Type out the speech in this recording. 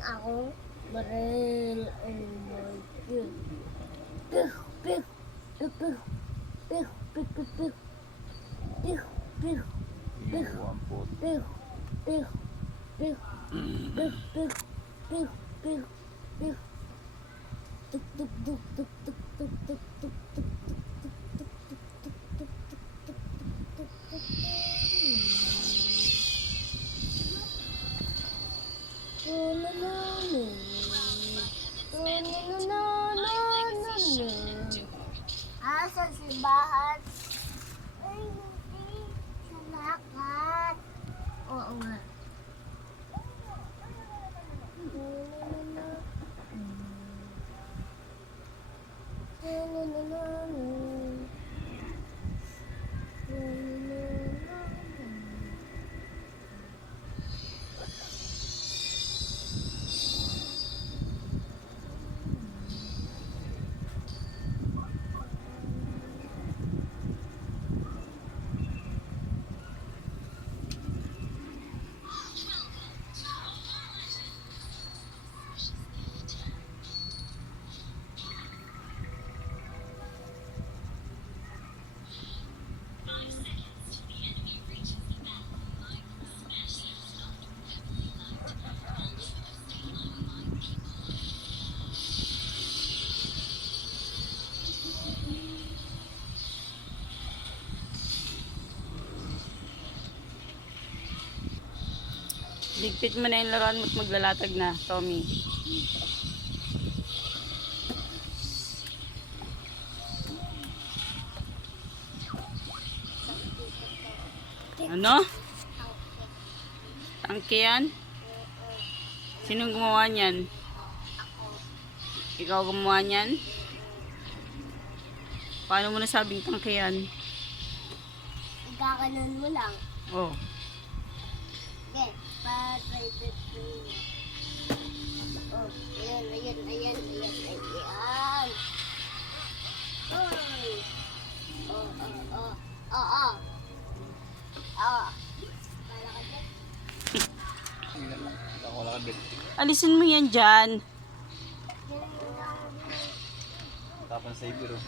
akong baril. Oh my God. Piu, piu, piu, piu, piu, piu, piu, piu. Piu, piu, piu, Iwan po. piu, piu, piu, piu, piu, piu, piu, piu. Tuk, tuk, tuk, tuk, tuk, tuk, tuk, tuk, tuk, tuk, tuk, tuk, tuk, tuk, tuk, tuk, tuk, tuk, tuk. Oh, na, na, na. Oh, na, na, na, na, na, na. Sa simbahan. Ay, hindi. Sa lakat. Oo nga. Ligpit mo na yung laruan mo at maglalatag na, Tommy. Ano? Tangke yan? Sinong gumawa niyan? Ikaw gumawa niyan? Paano mo nasabing tangke yan? Igakanan mo lang. Oh. Okay, pa-private mo. Oh, ayan, ayan, ayan, ayan, ayan. Oy. Oh, oh, oh. Oh, oh. Oh. Para ka dyan. Ako wala kabit. Alisin mo yan dyan. Yan lang. Tapan sa ibiro.